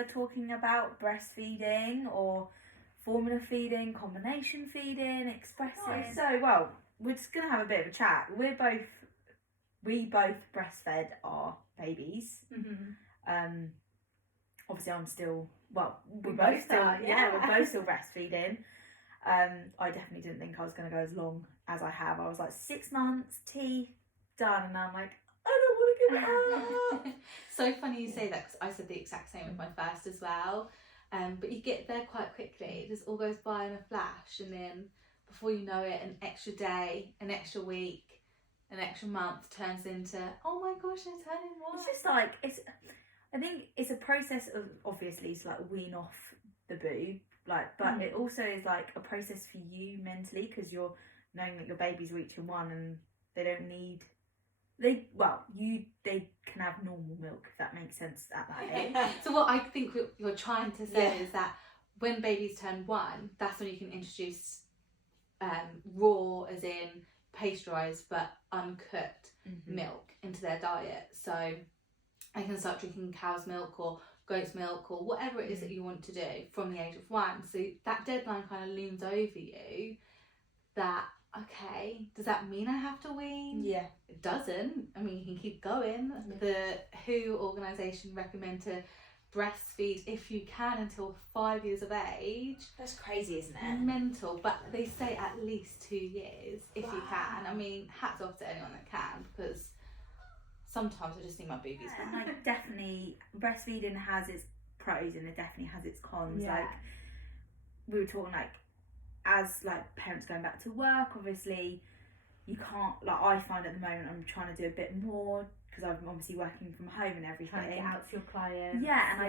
are talking about breastfeeding or formula feeding, combination feeding, expressing. So, well, we're just going to have a bit of a chat. We both breastfed our babies. Obviously I'm still, we're both still breastfeeding. I definitely didn't think I was going to go as long as I have. I was like 6 months, teeth, done, and I'm like, I don't want to give it up. So funny you say that, because I said the exact same with my first as well. But you get there quite quickly. It just all goes by in a flash, and then before you know it, an extra day, an extra week, an extra month turns into, oh my gosh, I'm turning one. It's just like, I think it's a process of, obviously, to like wean off the boob, like, but it also is like a process for you mentally, because you're knowing that your baby's reaching one and they don't need, they can have normal milk, if that makes sense at that age. So what I think you're trying to say is that when babies turn 1, that's when you can introduce raw, as in pasteurised but uncooked milk into their diet. So I can start drinking cow's milk or goat's milk or whatever it is that you want to do from the age of 1. So that deadline kind of looms over you, that, okay, does that mean I have to wean? Yeah. It doesn't. I mean, you can keep going. The WHO organisation recommend to breastfeed, if you can, until 5 years of age. That's crazy, isn't it? Mental. But they say at least 2 years if you can. I mean, hats off to anyone that can, because sometimes I just think my boobies. And like, definitely breastfeeding has its pros and it definitely has its cons. Yeah. Like, we were talking, like, as like parents going back to work, obviously you can't, like, I find at the moment I'm trying to do a bit more because I'm obviously working from home and everything. Trying to get out to your clients. Yeah, and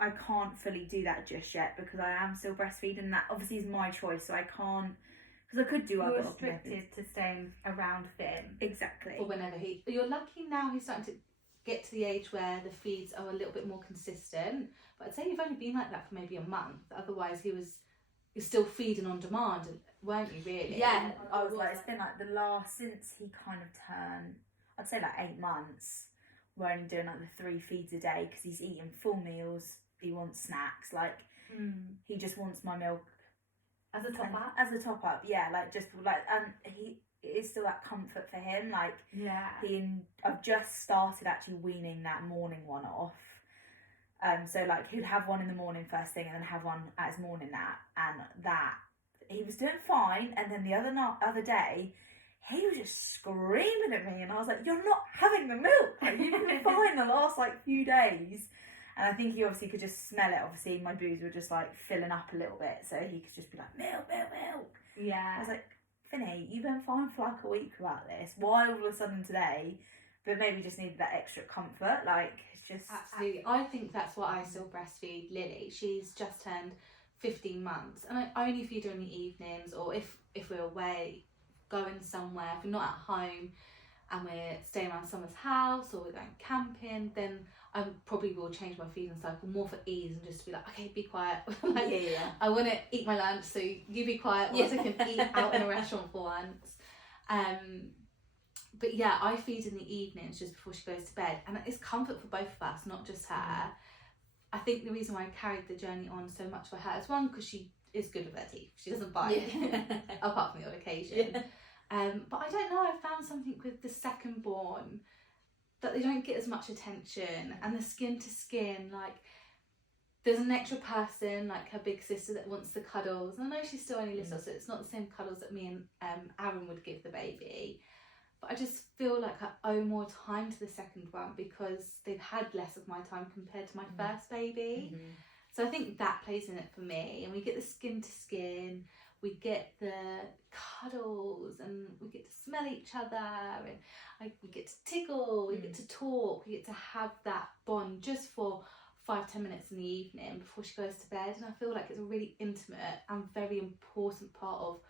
I can't fully do that just yet because I am still breastfeeding. That obviously is my choice, so I can't, because I could do other. You're restricted to staying around Finn. Exactly. Or whenever you're lucky now he's starting to get to the age where the feeds are a little bit more consistent. But I'd say you've only been like that for maybe a month. Otherwise you're still feeding on demand, weren't you, really? Yeah, I was like, it's been like since he kind of turned, I'd say like 8 months, we're only doing like the 3 feeds a day because he's eating full meals, he wants snacks, like, he just wants my milk. As a top up? As a top up, yeah, like, just like, it is still that comfort for him, like, I've just started actually weaning that morning one off. So like he'd have one in the morning first thing and then have one at his morning nap, and that he was doing fine, and then the other day he was just screaming at me and I was like, you're not having the milk, like, you've been fine the last like few days. And I think he obviously could just smell it. Obviously my boobs were just like filling up a little bit, so he could just be like, milk. Yeah. I was like, Finny, you've been fine for like a week about this, why all of a sudden today? But maybe just needed that extra comfort. Like, it's just... Absolutely. I think that's why I still breastfeed Lily. She's just turned 15 months. And I only feed her in the evenings, or if we're away, going somewhere. If we're not at home and we're staying around someone's house or we're going camping, then I probably will change my feeding cycle more for ease and just to be like, okay, be quiet. Like, I want to eat my lunch, so you be quiet whilst I can eat out in a restaurant for once. But yeah, I feed in the evenings just before she goes to bed, and it's comfort for both of us, not just her. I think the reason why I carried the journey on so much for her is, one, because she is good with her teeth. She doesn't bite, apart from the odd occasion. But I don't know, I found something with the second born that they don't get as much attention, and the skin to skin, like, there's an extra person, like her big sister, that wants the cuddles. And I know she's still only little, so it's not the same cuddles that me and Aaron would give the baby. But I just feel like I owe more time to the second one because they've had less of my time compared to my first baby. So I think that plays in it for me. And we get the skin to skin, we get the cuddles, and we get to smell each other, and we get to tickle, we get to talk, we get to have that bond just for 5-10 minutes in the evening before she goes to bed. And I feel like it's a really intimate and very important part of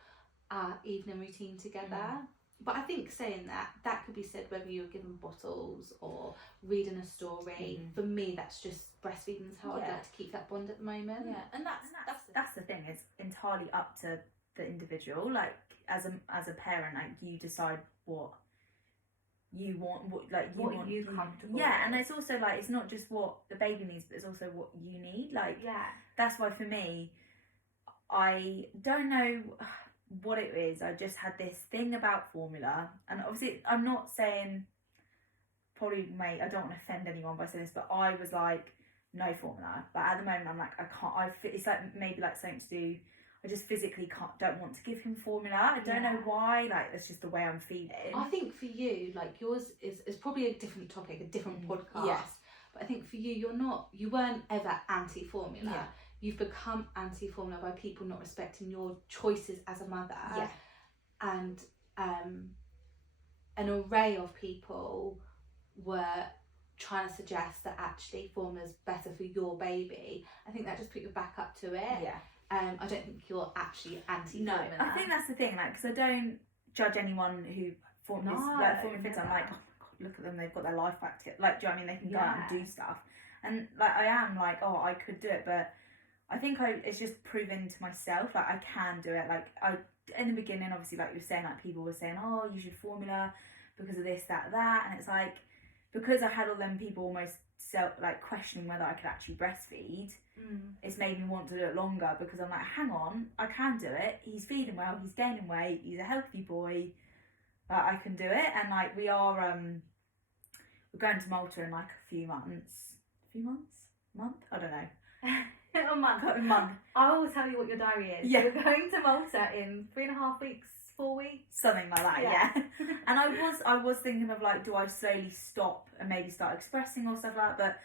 our evening routine together. But I think saying that could be said whether you're given bottles or reading a story. For me, that's just breastfeeding is how I'd like to keep that bond at the moment. Yeah, and that's the thing. It's entirely up to the individual. Like, as a parent, like, you decide what you want what you comfortable. Yeah, and it's also like it's not just what the baby needs, but it's also what you need. Like that's why for me, I don't know what it is. I just had this thing about formula, and obviously I'm not saying I don't want to offend anyone by saying this, but I was like no formula. But at the moment I'm like I can't. It's like maybe like something to do. I just physically don't want to give him formula. I don't know why. Like it's just the way I'm feeling. I think for you, like yours is probably a different topic, a different podcast. Yes. But I think for you, you weren't ever anti-formula. Yeah. You've become anti-formula by people not respecting your choices as a mother. Yeah. And an array of people were trying to suggest that actually formula's better for your baby. I think that just put your back up to it. Yeah. I don't think you're actually anti-formula. No, I think that's the thing, like, because I don't judge anyone who formula fits. I'm like, oh my god, look at them, they've got their life back to it. Like, do you know what I mean? They can go out and do stuff. And, like, I am like, oh, I could do it, but I think it's just proven to myself, like, I can do it. Like, in the beginning, obviously, like you were saying, like, people were saying, oh, you should formula because of this, that, and it's like, because I had all them people almost questioning whether I could actually breastfeed, it's made me want to do it longer, because I'm like, hang on, I can do it. He's feeding well, he's gaining weight, he's a healthy boy, I can do it. And like we're going to Malta in like a month, I don't know. A month. I will tell you what your diary is. Yeah. We're going to Malta in 3.5 weeks, 4 weeks, something like that. Yeah. And I was thinking of like, do I slowly stop and maybe start expressing or stuff like that, but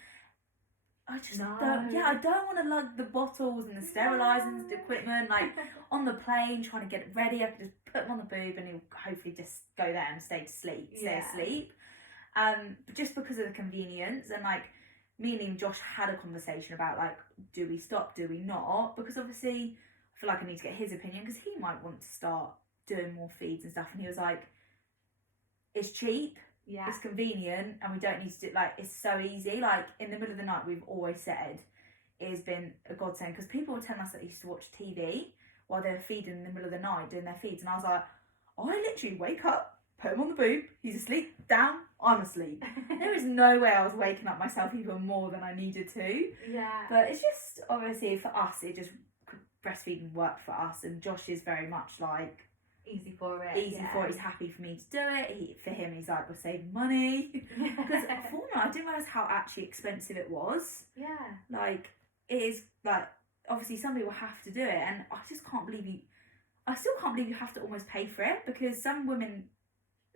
I just don't. Yeah, I don't want to lug the bottles and the sterilising equipment like on the plane, trying to get it ready. I can just put them on the boob and he'll hopefully just go there and stay asleep. Just because of the convenience. And like me and Josh had a conversation about like, do we stop, do we not? Because obviously I feel like I need to get his opinion, because he might want to start doing more feeds and stuff. And he was like, it's cheap. Yeah. It's convenient, and we don't need to do, like, it's so easy. Like, in the middle of the night, we've always said it has been a godsend, because people were telling us that they used to watch TV while they were feeding in the middle of the night, doing their feeds, and I was like, I literally wake up, put him on the boob, he's asleep, down, I'm asleep. There is no way I was waking up myself even more than I needed to. Yeah. But it's just, obviously, for us, breastfeeding worked for us, and Josh is very much like, easy for it. He's happy for me to do it. For him, he's like, we're saving money. Because formula, I didn't realise how actually expensive it was. Yeah. Like, it is, like, obviously some people have to do it, and I still can't believe you have to almost pay for it, because some women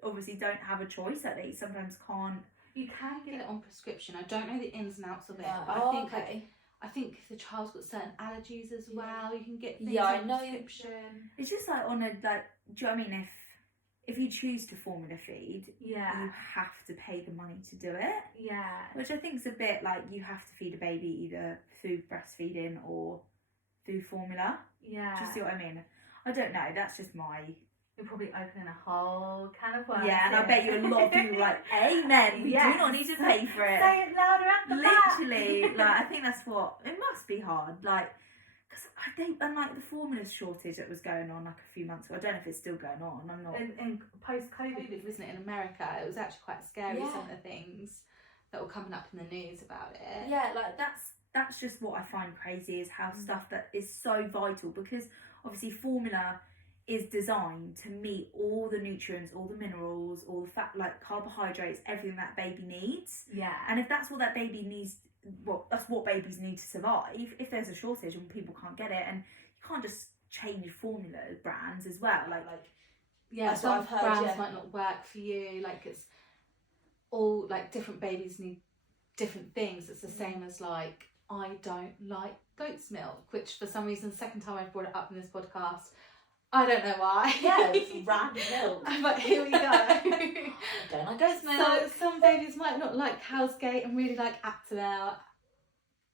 obviously don't have a choice, that they sometimes can't. You can get it on prescription. I don't know the ins and outs of it, but I think if the child's got certain allergies as well, you can get things on prescription. It's just like on a, like, do you know what I mean? If you choose to formula feed, you have to pay the money to do it. Yeah. Which I think is a bit like, you have to feed a baby either through breastfeeding or through formula. Yeah. Do you see what I mean? I don't know, that's just my... You're probably opening a whole can of worms. Yeah, and I bet you a lot of people are like, amen, we do not need to pay for it. Say it louder at the back. Literally, like, I think that's what, it must be hard, like, because and like the formula shortage that was going on like a few months ago, I don't know if it's still going on, I'm not. And post-COVID, wasn't it, in America, it was actually quite scary, some of the things that were coming up in the news about it. Yeah, like that's just what I find crazy, is how stuff that is so vital, because obviously formula is designed to meet all the nutrients, all the minerals, all the fat, like carbohydrates, everything that baby needs. Yeah. And if that's what that baby needs, well, that's what babies need to survive. If there's a shortage and people can't get it, and you can't just change formula brands as well, like some brands might not work for you. Like, it's all like different babies need different things. It's the same as like, I don't like goat's milk, which for some reason, second time I've brought it up in this podcast. I don't know why. Yeah, it's random milk. But here we go. I don't like goat's milk. So some babies might not like Cow's Gate and really like Aptamil.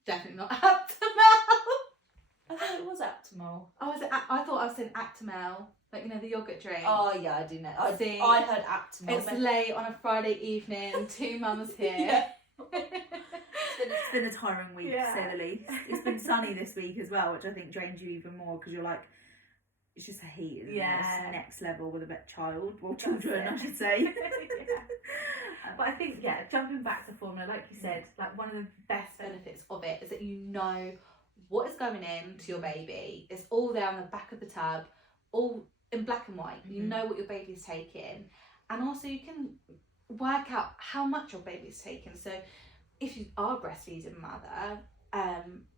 Definitely not Aptamil. I thought it was Aptamil. Oh, was it? I thought I was saying Aptamil. Like, you know, the yogurt drink. Oh, yeah, I do know. I heard Aptamil. It's late on a Friday evening, 2 mums here. Yeah. It's been a tiring week, to say the least. It's been sunny this week as well, which I think drains you even more, because you're like, it's just a heat, isn't it? It's next level with a child, well, children, I should say. But I think, jumping back to formula, like you said, like one of the best benefits of it is that you know what is going in to your baby. It's all there on the back of the tub, all in black and white. You know what your baby's taking, and also you can work out how much your baby's taking. So if you are breastfeeding mother,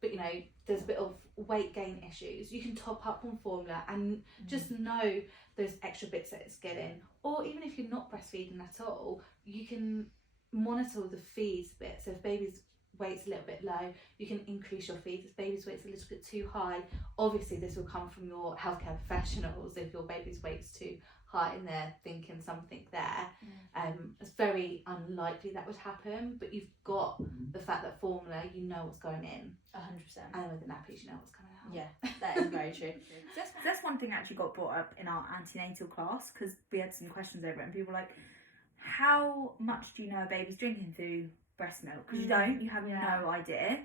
but you know there's a bit of weight gain issues, you can top up on formula and just know those extra bits that it's getting. Or even if you're not breastfeeding at all, you can monitor the feeds a bit. So if baby's weight's a little bit low, you can increase your feeds. If baby's weight's a little bit too high, obviously this will come from your healthcare professionals. If your baby's weight's too high and they're thinking something there, it's very unlikely that would happen. But you've got the fact that formula, you know what's going in 100%, and with the nappies, you know what's coming out. Yeah, that is very true. That's one thing actually got brought up in our antenatal class, because we had some questions over it, and people were like, how much do you know a baby's drinking through breast milk? Because you have no idea.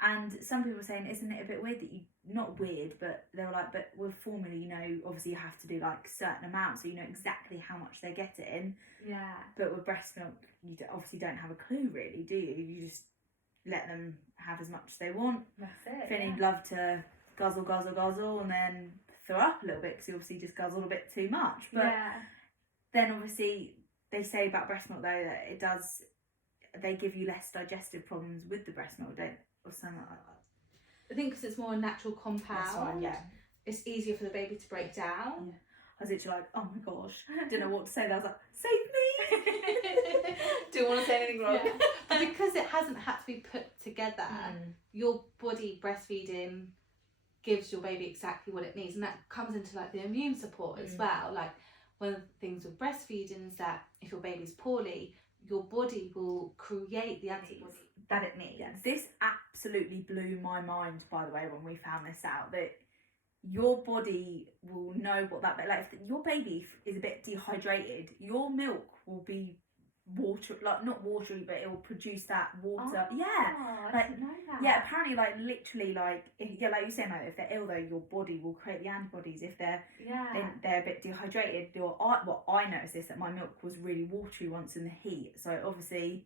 And some people were saying, isn't it a bit weird that you, not weird, but they were like, but with formula, you know, obviously you have to do like certain amounts, so you know exactly how much they're getting. Yeah. But with breast milk, you obviously don't have a clue really, do you? You just let them have as much as they want. That's it. Finney'd love to guzzle, and then throw up a little bit, because he obviously just guzzled a bit too much. But then obviously they say about breast milk though that it does, they give you less digestive problems with the breast milk, or something like that. I think because it's more a natural compound. Right, it's easier for the baby to break down. I was literally like, oh my gosh, didn't know what to say. I was like, save me. Don't want to say anything wrong. But because it hasn't had to be put together, your body breastfeeding gives your baby exactly what it needs, and that comes into like the immune support as well. Like one of the things with breastfeeding is that if your baby's poorly, your body will create the antibodies that it needs. Yeah. This absolutely blew my mind, by the way, when we found this out, that your body will know what that, like if your baby is a bit dehydrated, your milk will be water, like not watery, but it will produce that water. I didn't know that. Yeah, apparently, like literally, like like you said, like if they're ill though, your body will create the antibodies. If they're a bit dehydrated, I noticed this, that my milk was really watery once in the heat. So obviously,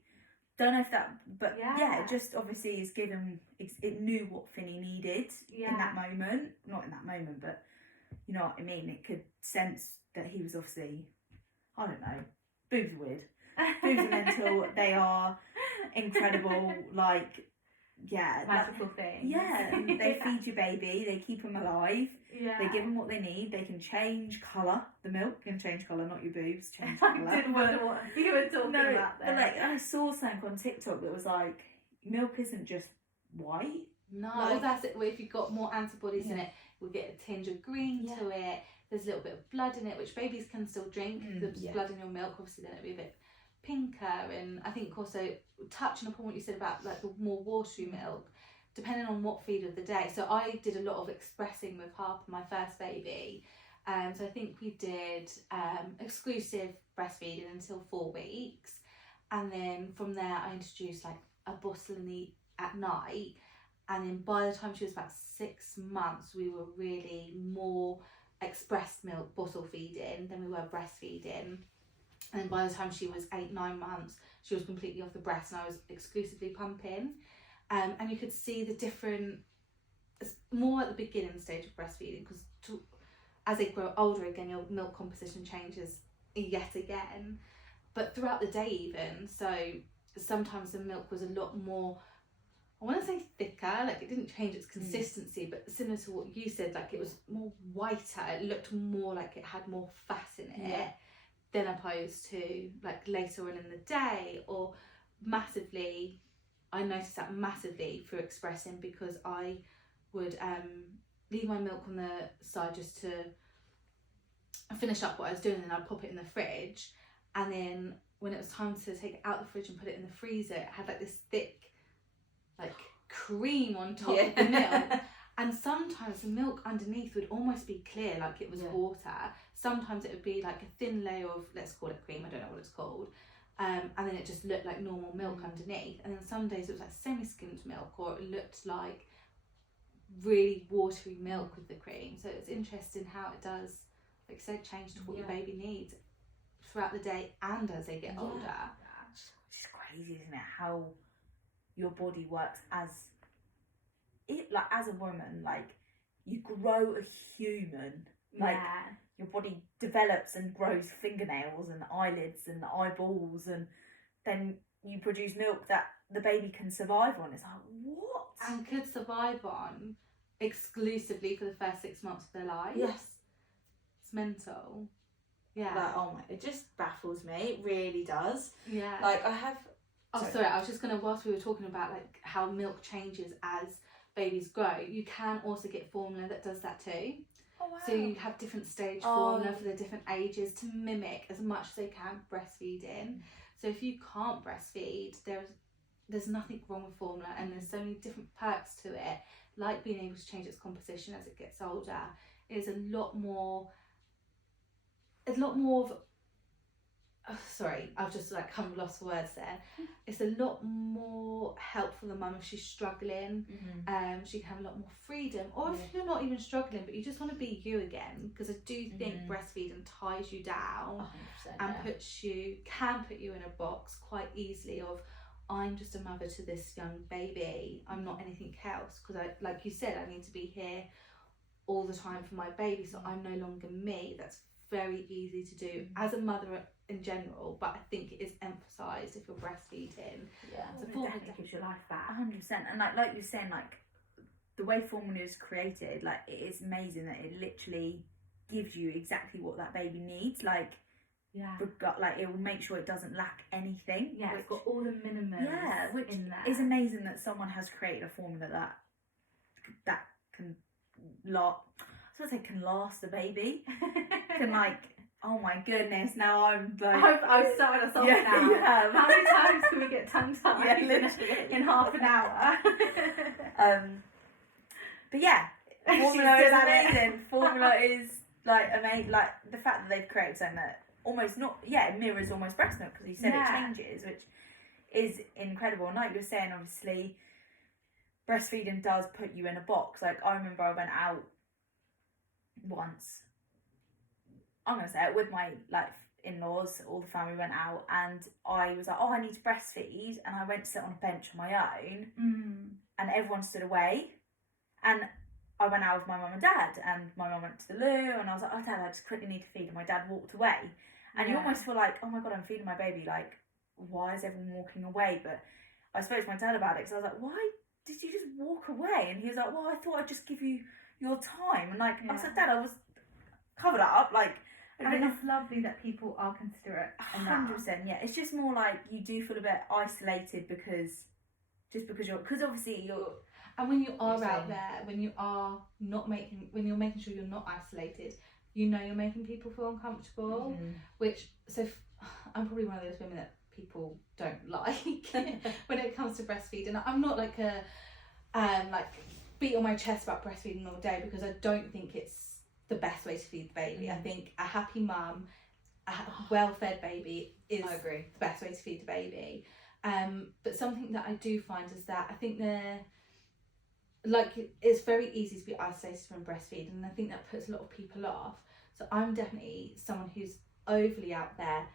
don't know if that, but it just obviously is given. It knew what Finney needed in that moment. Not in that moment, but you know what I mean. It could sense that he was obviously, I don't know, boobs are weird. Boobs are mental. They are incredible. Like, magical things. Yeah, they feed your baby. They keep them alive. Yeah. They give them what they need. They can change colour. The milk can change colour, not your boobs. Change colour. I didn't wonder what you were talking about there. But like, I saw something on TikTok that was like, milk isn't just white. No, that's it. If you've got more antibodies in it, we'll get a tinge of green to it. There's a little bit of blood in it, which babies can still drink. There's blood in your milk, obviously, then it'll be a bit pinker. And I think also touching upon what you said about like the more watery milk, depending on what feed of the day. So I did a lot of expressing with Harper, my first baby. So I think we did exclusive breastfeeding until 4 weeks, and then from there I introduced like a bottle at night, and then by the time she was about 6 months, we were really more expressed milk bottle feeding than we were breastfeeding. And by the time she was 8-9 months, she was completely off the breast, and I was exclusively pumping. And you could see the different, more at the beginning stage of breastfeeding, because as they grow older again, your milk composition changes yet again. But throughout the day even, so sometimes the milk was a lot more, I want to say thicker, like it didn't change its consistency, but similar to what you said, like it was more whiter, it looked more like it had more fat in it than opposed to like later on in the day. Or massively, I noticed that massively through expressing, because I would leave my milk on the side just to finish up what I was doing, and then I'd pop it in the fridge, and then when it was time to take it out the fridge and put it in the freezer, it had like this thick like cream on top of the milk, and sometimes the milk underneath would almost be clear, like it was water. Sometimes it would be like a thin layer of, let's call it cream, I don't know what it's called, and then it just looked like normal milk underneath. And then some days it was like semi-skimmed milk, or it looked like really watery milk with the cream. So it's interesting how it does, like I said, change to what your baby needs throughout the day and as they get older. It's crazy, isn't it? How your body works as a woman. Like, you grow a human. Like, your body develops and grows fingernails and eyelids and eyeballs, and then you produce milk that the baby can survive on. It's like, what? And could survive on exclusively for the first 6 months of their life. Yes. It's mental. Yeah. Like, oh my, it just baffles me. It really does. Yeah. Like, I have... Sorry, I was just going to, whilst we were talking about like how milk changes as babies grow, you can also get formula that does that too. Oh, wow. So you have different stage formula for the different ages to mimic as much as they can breastfeeding. So if you can't breastfeed, there's nothing wrong with formula, and there's so many different perks to it, like being able to change its composition as it gets older. It is a lot more of sorry, I've just like kind of lost the words there. It's a lot more helpful for the mum if she's struggling. She can have a lot more freedom, or if you're not even struggling but you just want to be you again, because I do think breastfeeding ties you down and can put you in a box quite easily of, I'm just a mother to this young baby, I'm not anything else, because I, like you said, I need to be here all the time for my baby, so I'm no longer me. That's very easy to do as a mother in general, but I think it is emphasised if you're breastfeeding. So formula gives your life back. 100%. And like you're saying, like, the way formula is created, like, it is amazing that it literally gives you exactly what that baby needs. Like, like, it will make sure it doesn't lack anything. It's got all the minimums which in there. is amazing that someone has created a formula that can can last a baby. Can, like, oh my goodness, now I'm like, I've started us off now. How many times can we get tongue tied in half an hour? But yeah, formula is amazing. Formula is like amazing. Like, the fact that they've created something that almost it mirrors almost breast milk, because you said it changes, which is incredible. And like you were saying, obviously, breastfeeding does put you in a box. Like, I remember I went out once, I'm gonna say it, with my like in-laws, all the family went out, and I was like, I need to breastfeed, and I went to sit on a bench on my own, and everyone stood away, and I went out with my mum and dad, and my mum went to the loo, and I was like, oh Dad, I just quickly need to feed, and my dad walked away, and you almost feel like, oh my God, I'm feeding my baby, like, why is everyone walking away? But I spoke to my dad about it, because I was like, why did you just walk away? And he was like, well, I thought I'd just give you your time. And like, I said, Dad, I was covered up, like, and it's lovely that people are considerate. 100%, yeah. It's just more like you do feel a bit isolated because obviously you're. And when you are out there, when you're making sure you're not isolated, you know you're making people feel uncomfortable. I'm probably one of those women that people don't like when it comes to breastfeeding. I'm not like a beat on my chest about breastfeeding all day, because I don't think it's the best way to feed the baby. I think a happy mum, a well-fed baby is the best way to feed the baby. But something that I do find is that I think it's very easy to be isolated from breastfeeding, and I think that puts a lot of people off. So I'm definitely someone who's overly out there,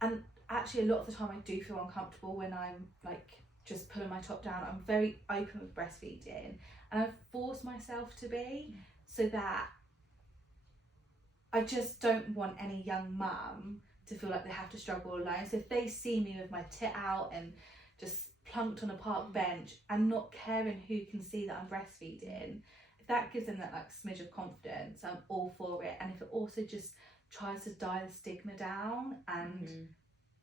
and actually a lot of the time I do feel uncomfortable when I'm like just pulling my top down. I'm very open with breastfeeding, and I've forced myself to be, so that I just don't want any young mum to feel like they have to struggle alone. So if they see me with my tit out and just plunked on a park bench and not caring who can see that I'm breastfeeding, if that gives them that like smidge of confidence, I'm all for it. And if it also just tries to dial the stigma down and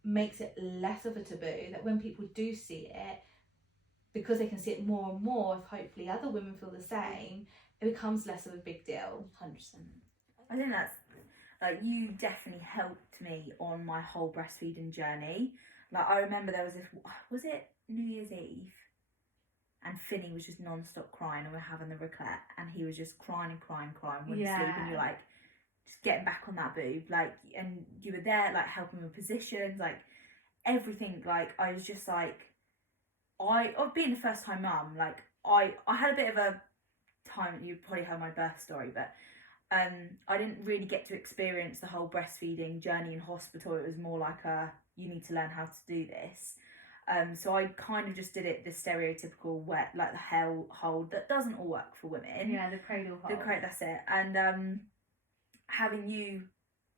makes it less of a taboo, that when people do see it, because they can see it more and more, if hopefully other women feel the same, it becomes less of a big deal. 100%. I think that's, like, you definitely helped me on my whole breastfeeding journey. Like, I remember there was it New Year's Eve? And Finney was just non-stop crying, and we're having the raclette, and he was just crying, wouldn't sleep, and you're like, just getting back on that boob, like, and you were there, like, helping with positions, like, everything. Like, I was just like, being a first time mum, like, I had a bit of a time, you probably heard my birth story, but I didn't really get to experience the whole breastfeeding journey in hospital. It was more like you need to learn how to do this. So I kind of just did it the stereotypical wet, like the hell hold that doesn't all work for women. Yeah, the cradle hold. That's it. And having you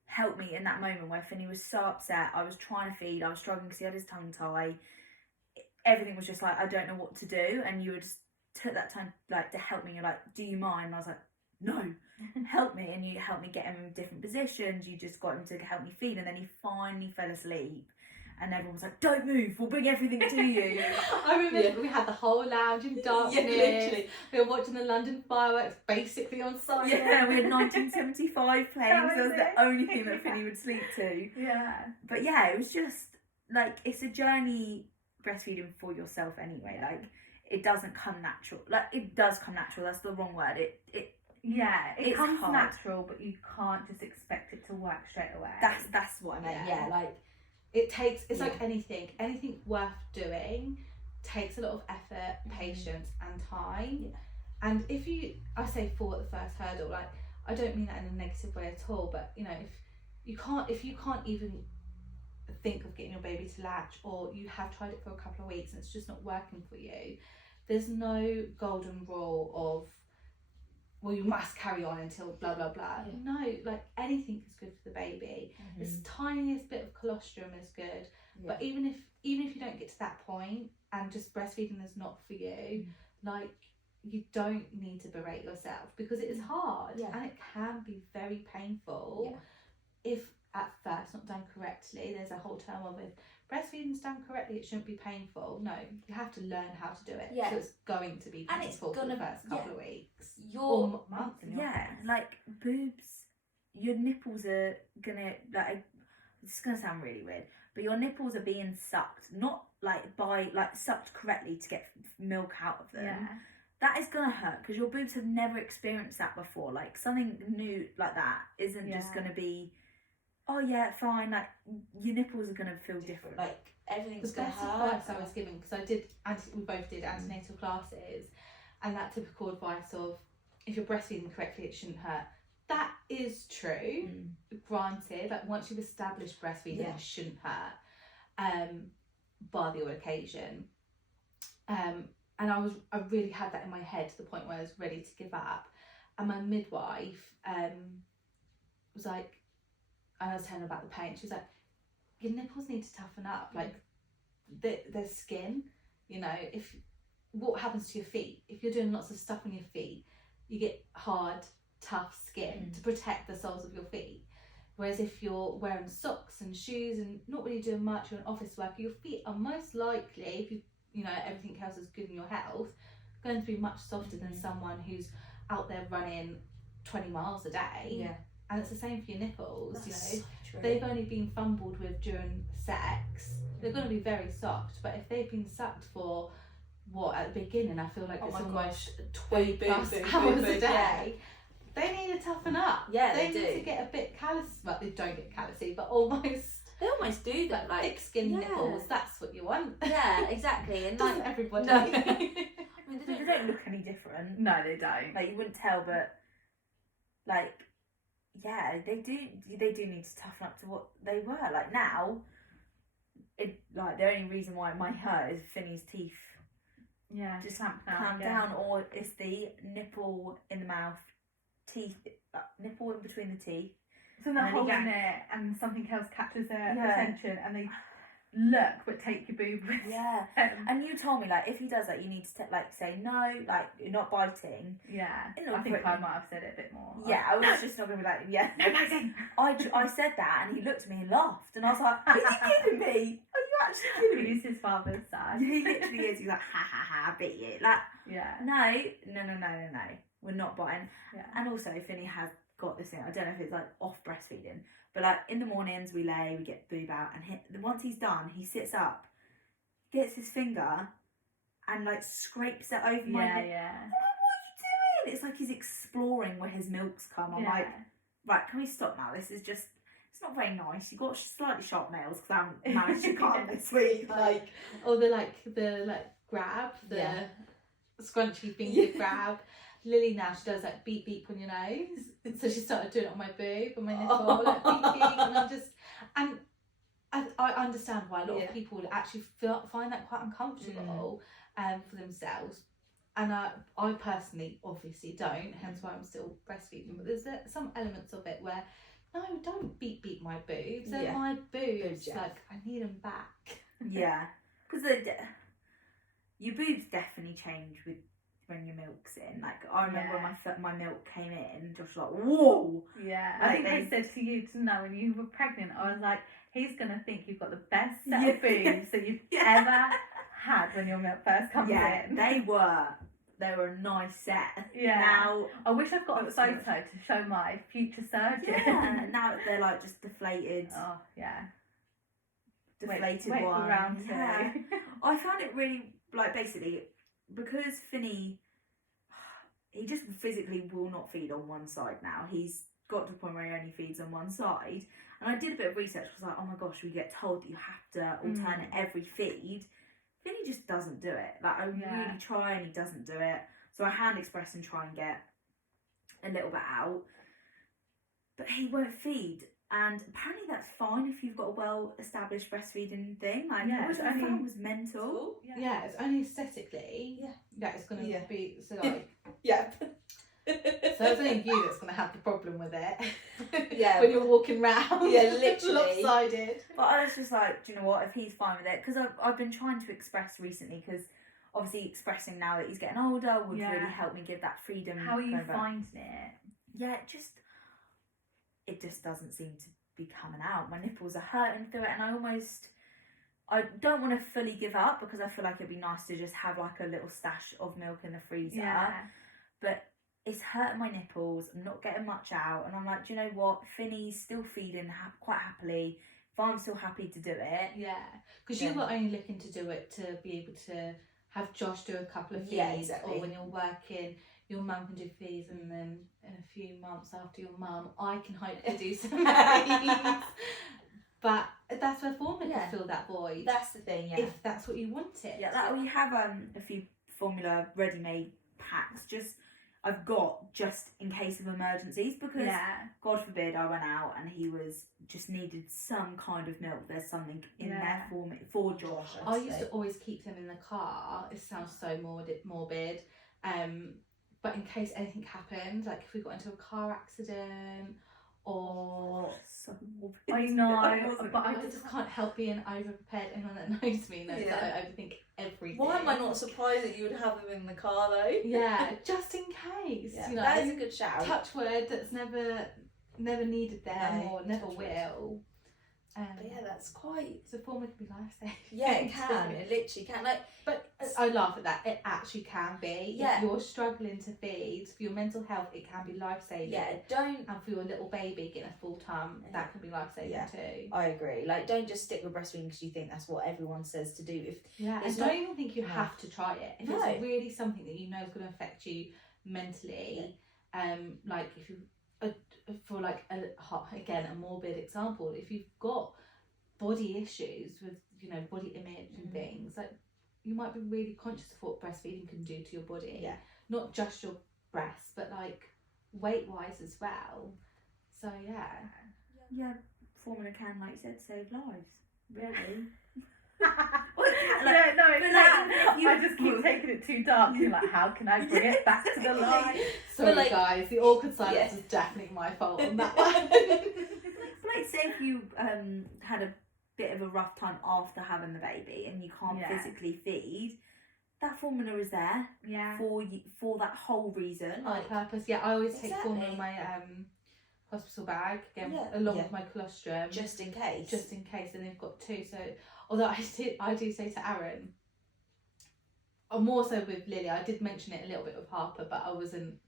help me in that moment where Finney was so upset, I was trying to feed, I was struggling because he had his tongue tie. Everything was just like, I don't know what to do. And you just took that time like to help me. You're like, do you mind? And I was like, no, help me. And you helped me get him in different positions. You just got him to help me feed. And then he finally fell asleep. And everyone was like, don't move, we'll bring everything to you. I remember we had the whole lounge in darkness. Yeah, literally. We were watching the London fireworks basically on silent. Yeah, we had 1975 playing, so it was the only thing that Finney would sleep to. Yeah. But yeah, it was just, like, it's a journey breastfeeding for yourself anyway. Like, it doesn't come natural. Like, it does come natural, that's the wrong word. It comes hard. Natural, but you can't just expect it to work straight away. That's what I meant, yeah like... It's like anything worth doing takes a lot of effort, patience and time. Yeah. And I say fall at the first hurdle, like I don't mean that in a negative way at all, but you know, if you can't even think of getting your baby to latch, or you have tried it for a couple of weeks and it's just not working for you, there's no golden rule of, well, you must carry on until blah blah blah. Yeah. No, like anything is good for the baby. This tiniest bit of colostrum is good, but even if you don't get to that point and just breastfeeding is not for you, like you don't need to berate yourself, because it is hard and it can be very painful if at first not done correctly. There's a whole term of it. Breastfeeding's done correctly, it shouldn't be painful. No, you have to learn how to do it. Yeah. So it's going to be painful for the first couple of weeks. Or months. Like boobs, your nipples are gonna, like, this is gonna sound really weird, but your nipples are being sucked, not sucked correctly to get milk out of them. Yeah. That is gonna hurt because your boobs have never experienced that before. Like something new like that isn't just gonna be, oh yeah, fine. Like your nipples are gonna feel different. Like everything's gonna hurt. Advice I was given, because we both did antenatal classes, and that typical advice of if you're breastfeeding correctly, it shouldn't hurt. That is true. Granted, like once you've established breastfeeding, it shouldn't hurt, bar the odd occasion. And I really had that in my head to the point where I was ready to give up. And my midwife was like, and I was telling her about the pain, she was like, your nipples need to toughen up, like their skin, you know, what happens to your feet? If you're doing lots of stuff on your feet, you get hard, tough skin to protect the soles of your feet. Whereas if you're wearing socks and shoes and not really doing much, you're an office worker, your feet are most likely, if you know everything else is good in your health, going to be much softer than someone who's out there running 20 miles a day. Yeah. And it's the same for your nipples. That's, you know, so they've only been fumbled with during sex. They're going to be very soft, but if they've been sucked for at the beginning, I feel like it's almost 20 plus hours a day. They need to toughen up. Yeah, they do. Need to get a bit callous. Well, they don't get callousy, but almost. They almost do that, like thick skin nipples. That's what you want. Yeah, exactly. And doesn't everybody? No. I mean, they don't look any different. No, they don't. Like you wouldn't tell, but like, yeah, they do need to toughen up to what they were. Like now, the only reason why it might hurt is Finney's teeth. Yeah, just clamp down, or it's the nipple in the mouth, teeth, nipple in between the teeth. So they're holding it and something else catches their attention and they look but take your boob with them. And you told me, like, if he does that, you need to say no, like, you're not biting. Yeah. I think I might have said it a bit more. Yeah, I was just not going to be like, no biting. I said that and he looked at me and laughed and I was like, are you kidding me? Are you actually kidding me? He's his father's side. He literally is. He's like, ha ha ha, bit you. Like, no. We're not biting. Yeah. And also, Finney has got this thing, I don't know if it's like off breastfeeding, but like in the mornings we get boob out, and once he's done, he sits up, gets his finger and like scrapes it over my head. I'm like, what are you doing? It's like he's exploring where his milk's come. I'm like, right, can we stop now? This is just, it's not very nice. You've got slightly sharp nails because I haven't managed to cut this week. Like, or the grab, the scrunchy finger grab. Lily now, she does like beep beep on your nose. So she started doing it on my boob and my nipple, like beep beep, and I understand why a lot of people would actually find that quite uncomfortable for themselves. And I personally obviously don't, hence why I'm still breastfeeding. But there's some elements of it where, no, don't beep beep my boobs. They're my boobs. Like, I need them back. Yeah, because your boobs definitely change with when your milk's in. Like, I remember when my milk came in, Josh was like, whoa. Yeah, like, I think I said to you, to know when you were pregnant, I was like, he's gonna think you've got the best set of boobs that you've ever had when your milk first comes in. They were a nice set. Yeah. Now I wish I've got a photo to show my future surgeon. Yeah. Now they're like just deflated. Oh yeah. Deflated wait one. For round two. Yeah. I found it really like basically because Finney, he just physically will not feed on one side now. He's got to the point where he only feeds on one side. And I did a bit of research. I was like, oh my gosh, we get told that you have to alternate every feed. Finney just doesn't do it. Like, I really try and he doesn't do it. So I hand express and try and get a little bit out. But he won't feed. And apparently that's fine if you've got a well-established breastfeeding thing. Like, which I found was mental. Yeah, it's only aesthetically. Yeah, it's going to be, so like... So it's only you that's going to have the problem with it. Yeah. When you're walking round. Yeah, literally. Lopsided. But I was just like, do you know what? If he's fine with it, because I've been trying to express recently, because obviously expressing now that he's getting older would really help me give that freedom. How are you finding it? Yeah, it just doesn't seem to be coming out. My nipples are hurting through it, and I don't want to fully give up because I feel like it'd be nice to just have like a little stash of milk in the freezer. Yeah. But it's hurting my nipples. I'm not getting much out, and I'm like, do you know what? Finney's still feeding quite happily. If I'm still happy to do it, because you were only looking to do it to be able to have Josh do a couple of feeds, or when you're working, your mum can do feeds, and then in a few months after your mum, I can hopefully do some feeds. But that's where formula can fill that void. That's the thing, if that's what you wanted. Yeah, we have a few formula ready-made packs. I've got just in case of emergencies, because God forbid I went out and he just needed some kind of milk. There's something in there for Josh. I used to always keep them in the car. It sounds so morbid. But in case anything happened, like if we got into a car accident or so morbid. I know, but I just can't help being over prepared. Anyone that knows me knows that I overthink everything. Why am I not surprised that you would have them in the car though? Yeah, just in case. Yeah, you know, that is a good shout. Touch wood, that's never needed them or never will. But yeah, that's quite. So formula can be life-saving. Yeah, it can. It literally can. Like, but I laugh at that. It actually can be. Yeah. If you're struggling to feed, for your mental health, it can be life-saving. Yeah, don't. And for your little baby getting a full tum, that can be life-saving too. I agree. Like, don't just stick with breastfeeding because you think that's what everyone says to do. I don't even think you have to try it. If it's really something that you know is going to affect you mentally, like if you. For like a morbid example, if you've got body issues with body image and things, like you might be really conscious of what breastfeeding can do to your body, not just your breasts but like weight wise as well. So formula can, like you said, save lives, really. I just keep taking it too dark. You're like, how can I bring it back to the light? Sorry, guys, the awkward silence is definitely my fault on that one. Like, say if you had a bit of a rough time after having the baby and you can't physically feed, that formula is there for that whole reason, like purpose. I always take formula in my hospital bag again, along with my colostrum, just in case, and they've got two. So although I do say to Aaron, or more so with Lily, I did mention it a little bit with Harper, but I wasn't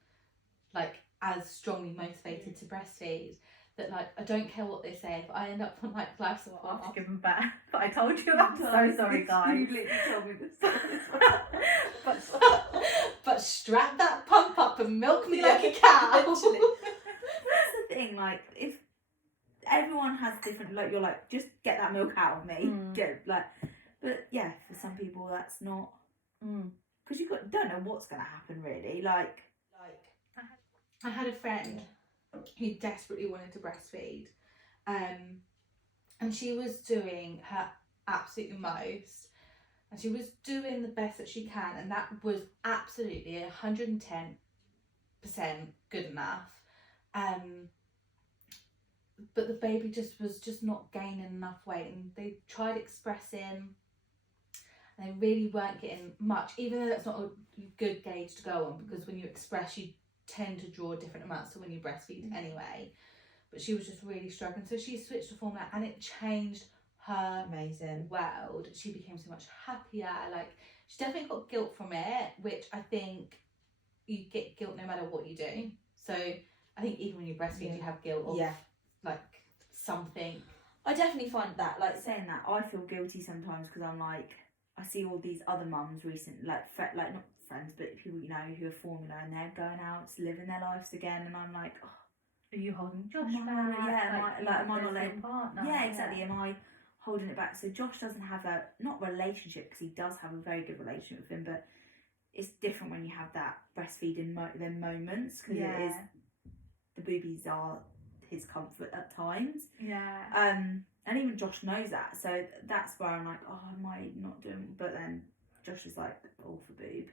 like as strongly motivated to breastfeed. That like I don't care what they say, if I end up on like life support, I'll give them back. But I told you, I'm so sorry, guys. You literally told me this. but strap that pump up and milk me like a cow. That's the thing. Like if everyone has different, like you're like, just get that milk out of me. But yeah, for some people that's not. Because don't know what's going to happen really. Like I had a friend who desperately wanted to breastfeed, and she was doing her absolute most, and she was doing the best that she can, and that was absolutely 110% good enough. But the baby was just not gaining enough weight, and they tried expressing, and they really weren't getting much, even though that's not a good gauge to go on, because when you express you tend to draw different amounts to when you breastfeed anyway. But she was just really struggling, so she switched to formula, and it changed her world. She became so much happier. Like, she definitely got guilt from it, which I think you get guilt no matter what you do. So I think even when you breastfeed, you have guilt of like something. I definitely find that, like, saying that, I feel guilty sometimes because I'm like, I see all these other mums recently, like not friends, but people you know who are formula, and they're going out, living their lives again, and I'm like, oh, are you holding Josh back? Am I not letting partner? Yeah, exactly. Am I holding it back? So Josh doesn't have a not relationship, because he does have a very good relationship with him, but it's different when you have that breastfeeding them moments, because it is, the boobies are his comfort at times. And even Josh knows that, so that's where I'm like, oh, am I not doing? But then Josh is like all for boob.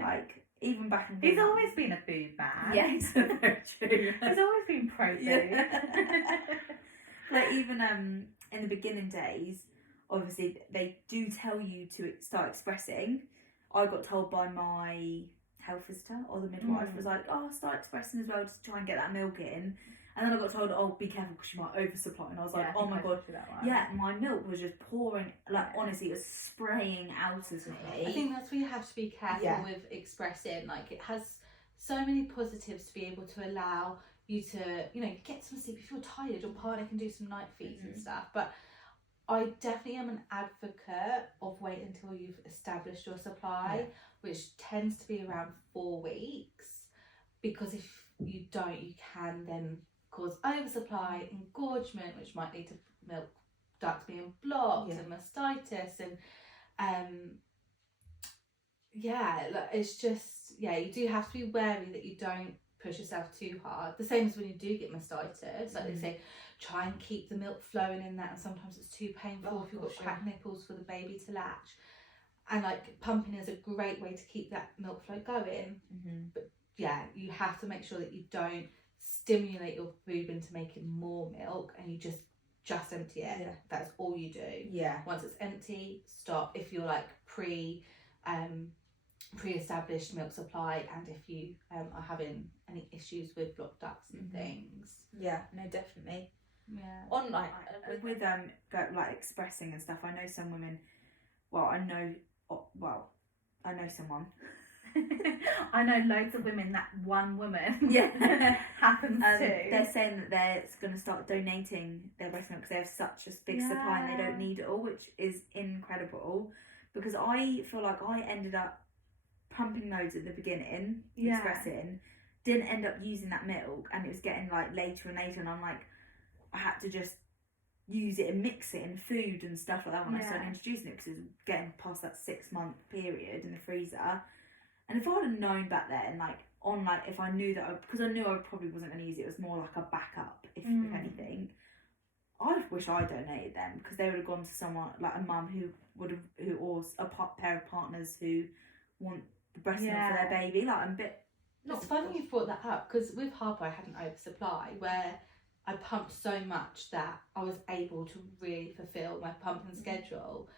Like, even back in he's always been a boob man. Yeah, it's very true. He's always been pro boob. Like, even in the beginning days, obviously they do tell you to start expressing. I got told by my health visitor, or the midwife was like, oh, start expressing as well, just try and get that milk in. And then I got told, oh, be careful because you might oversupply. And I was like, oh my god. My milk was just pouring, like, honestly, it was spraying out of me. I think that's where you have to be careful with expressing. Like, it has so many positives to be able to allow you to, you know, get some sleep. If you're tired, your partner can do some night feeds and stuff. But I definitely am an advocate of wait until you've established your supply, which tends to be around 4 weeks. Because if you don't, you can then cause oversupply, engorgement, which might lead to milk ducts being blocked, and mastitis, and it's just, you do have to be wary that you don't push yourself too hard. The same as when you do get mastitis, like they say, try and keep the milk flowing in that, and sometimes it's too painful if you've got cracked nipples for the baby to latch. And like, pumping is a great way to keep that milk flow going, but you have to make sure that you don't stimulate your boob into making more milk, and you just empty it. That's all you do. Once it's empty, stop. If you're like pre-established milk supply, and if you are having any issues with blocked ducts and things. No, definitely. On like with like expressing and stuff, I know some women. I know someone. I know loads of women that one woman happens to. They're saying that they're going to start donating their breast milk because they have such a big supply and they don't need it all, which is incredible. Because I feel like I ended up pumping loads at the beginning, expressing, didn't end up using that milk, and it was getting like later and later, and I'm like, I had to just use it and mix it in food and stuff like that when I started introducing it, because it was getting past that 6-month period in the freezer. And if I would have known back then, if I knew that, because I knew I probably wasn't going to use it, it was more like a backup, if anything. I wish I donated them, because they would have gone to someone, like a mum or a pair of partners who want the breast milk for their baby. Like, I'm a bit. It's funny you brought that up, because with Harper I had an oversupply where I pumped so much that I was able to really fulfil my pumping schedule.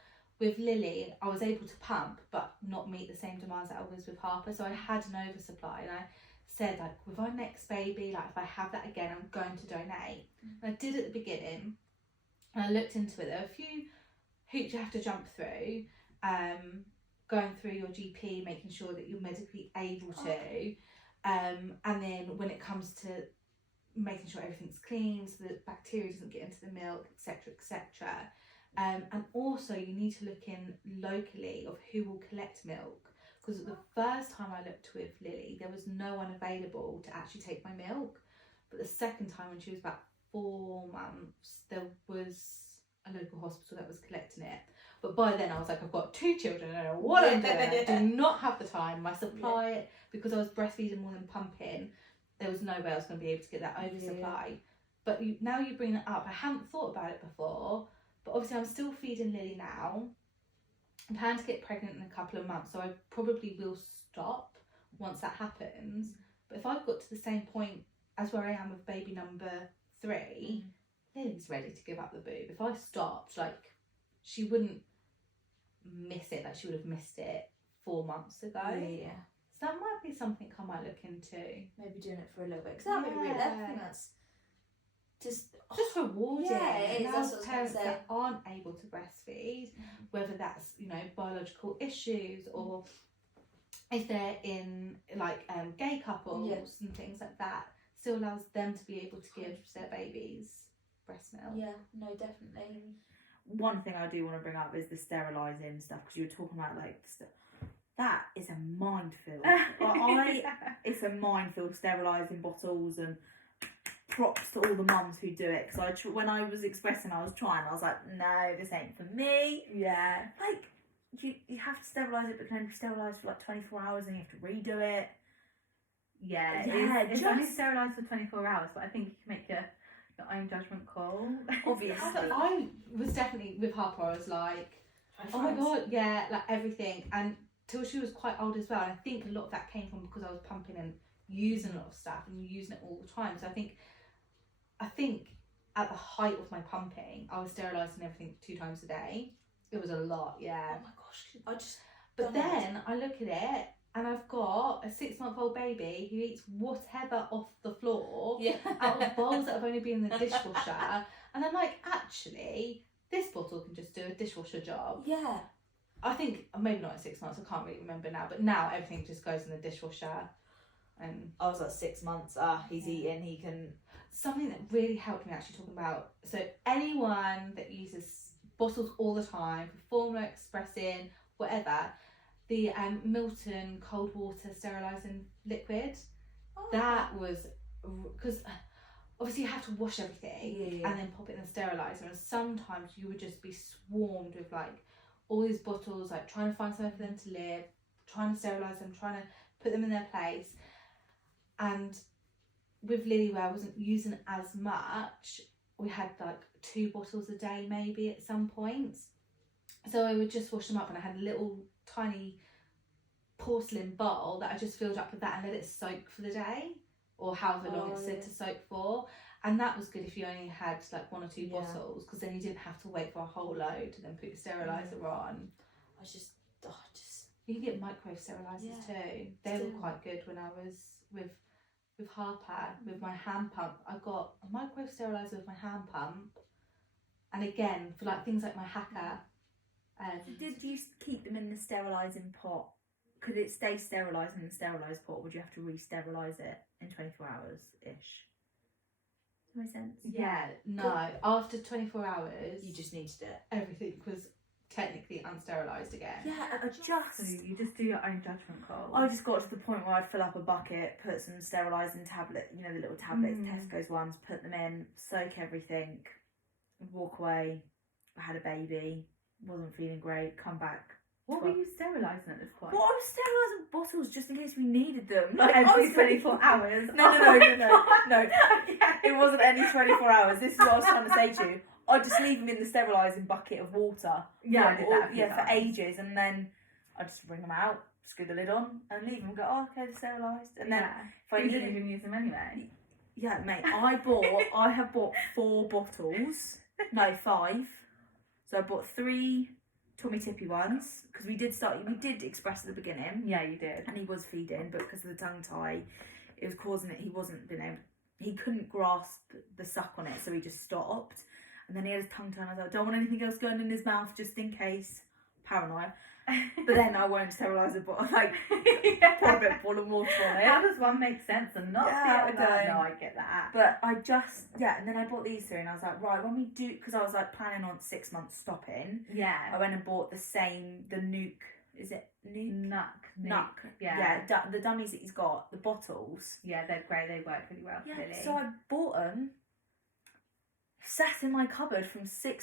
With Lily, I was able to pump but not meet the same demands that I was with Harper, so I had an oversupply, and I said, like, with our next baby, like, if I have that again, I'm going to donate. And I did at the beginning, and I looked into it. There are a few hoops you have to jump through, going through your GP, making sure that you're medically able to, and then when it comes to making sure everything's clean so that bacteria doesn't get into the milk, etc., etc. And also you need to look in locally of who will collect milk, because the first time I looked with Lily, there was no one available to actually take my milk. But the second time, when she was about 4 months, there was a local hospital that was collecting it. But by then I was like, I've got 2 children, I don't know what I'm doing. I do not have the time. My supply, because I was breastfeeding more than pumping, there was no way I was going to be able to get that oversupply. But now you bring it up, I hadn't thought about it before, but obviously I'm still feeding Lily now. I'm planning to get pregnant in a couple of months, so I probably will stop once that happens. But if I've got to the same point as where I am with baby number 3, Lily's ready to give up the boob. If I stopped, like, she wouldn't miss it like she would have missed it 4 months ago. Yeah. So that might be something I might look into. Maybe doing it for a little bit. Because that would be really, I think that's just rewarding. Yeah, it is. Now, That's what I was gonna parents say. that aren't able to breastfeed, whether that's, you know, biological issues or if they're in like gay couples and things like that, still allows them to be able to give their babies breast milk. Yeah, no, definitely. One thing I do want to bring up is the sterilising stuff, because you were talking about like that is a minefield. It's a minefield, sterilising bottles, and props to all the mums who do it, because when I was expressing I was trying, I was like, no, this ain't for me. Yeah. Like, you have to sterilise it, but can only be sterilised for like 24 hours and you have to redo it. Yeah, it's only sterilised for 24 hours, but I think you can make your own judgment call. Obviously. I was definitely, with Harper, I was like, oh my god, yeah, like everything. And till she was quite old as well, and I think a lot of that came from because I was pumping and using a lot of stuff and using it all the time. So I think at the height of my pumping, I was sterilising everything 2 times a day. It was a lot, yeah. Oh my gosh, But then I look at it, and I've got a 6-month-old baby who eats whatever off the floor out of bowls that have only been in the dishwasher, and I'm like, actually, this bottle can just do a dishwasher job. Yeah. I think maybe not at 6 months. I can't really remember now, but now everything just goes in the dishwasher. And I was like 6 months. He's eating. He can. Something that really helped me actually talking about. So anyone that uses bottles all the time for formula, expressing, whatever, the Milton cold water sterilising liquid. That was because obviously you have to wash everything and then pop it in the steriliser, and sometimes you would just be swarmed with like all these bottles, like trying to find somewhere for them to live, trying to sterilise them, trying to put them in their place. And with Lily, where I wasn't using as much, we had like 2 bottles a day maybe at some points. So I would just wash them up, and I had a little tiny porcelain bowl that I just filled up with that and let it soak for the day, or however long it said to soak for. And that was good if you only had like 1 or 2 bottles, because then you didn't have to wait for a whole load to then put your steriliser on. You can get microwave sterilisers too. They were quite good when I was with Harper, with my hand pump. I got a microwave steriliser with my hand pump, and again for like things like my hacker. Did you keep them in the sterilising pot? Could it stay sterilised in the sterilised pot? Or would you have to re-sterilise it in 24 hours ish? Does that make sense? Yeah, no. After 24 hours, You just needed it. everything was technically unsterilised again. Yeah, So you just do your own judgment call. I just got to the point where I'd fill up a bucket, put some sterilising tablet, you know, the little tablets, Tesco's ones, put them in, soak everything, walk away. I had a baby, wasn't feeling great, come back. What were you sterilising at this point? Well, I was sterilising bottles just in case we needed them. Like Every 24 hours. No. It wasn't any 24 hours. This is what I was trying to say to you. I'd just leave them in the sterilising bucket of water. Yeah, I did that a few for times. ages, and then I'd just bring them out, screw the lid on, and leave them and go, oh, okay, they're sterilised. And then if I you needed didn't even use them anyway. yeah, mate, I have bought 4 bottles. No, 5. So I bought 3 Tommy Tippy ones, because we did express at the beginning. Yeah, you did. And he was feeding, but because of the tongue tie, it was causing it. He couldn't grasp the suck on it, so he just stopped. And then he had his tongue tie, and I was like, I don't want anything else going in his mouth, just in case. Paranoia. But then I won't sterilise it, but I like pour a bit of boiling water on it. How does one make sense and not Yeah, feel I that? don't. No, I get that. But I just, and then I bought these 3, and I was like, right, when we do, because I was like planning on 6 months stopping, I Yeah. went and bought the Nuke, is it Nuke? Nuck. Yeah, the dummies that he's got, the bottles. Yeah, they're great. They work really well for Lily. So I bought them, sat in my cupboard from 4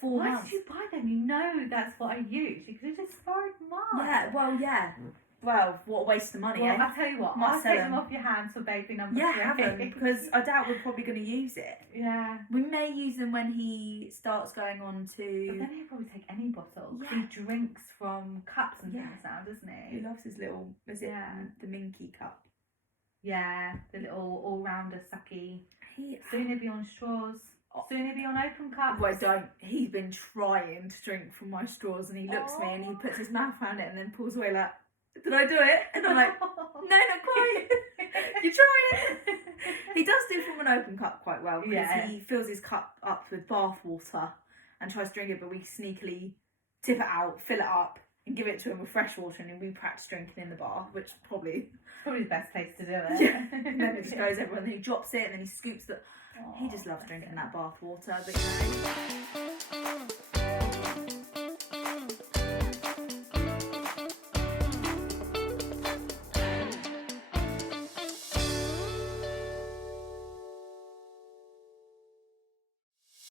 Why months. did you buy them? You know that's what I use. You could have just borrowed mine. Yeah, well, yeah. Well, what a waste of money, Well, eh? I'll tell you what, Might I'll sell take them them. off your hands for baby number 3. Yeah, have them, because I doubt we're probably going to use it. Yeah. We may use them when he starts going on But to... then he'll probably take any bottle. 'Cause Yeah. he drinks from cups and Yeah. things now, doesn't He he? loves his little... Is it Yeah. the Minky cup? Yeah, the little all-rounder sucky. He... Soon he'll be on straws. Soon he'll be on open cups. Well, don't. He's been trying to drink from my straws, and he looks at me and he puts his mouth around it and then pulls away like, did I do it? And I'm like, no, not quite. You're trying. He does do from an open cup quite well, because Yeah. he fills his cup up with bath water and tries to drink it, but we sneakily tip it out, fill it up, and give it to him with fresh water, and then we practice drinking in the bath, which probably... Probably the best place to do it. Yeah. And then it just goes everywhere, and then he drops it, and then he scoops it. He just loves drinking that bath water, but you know.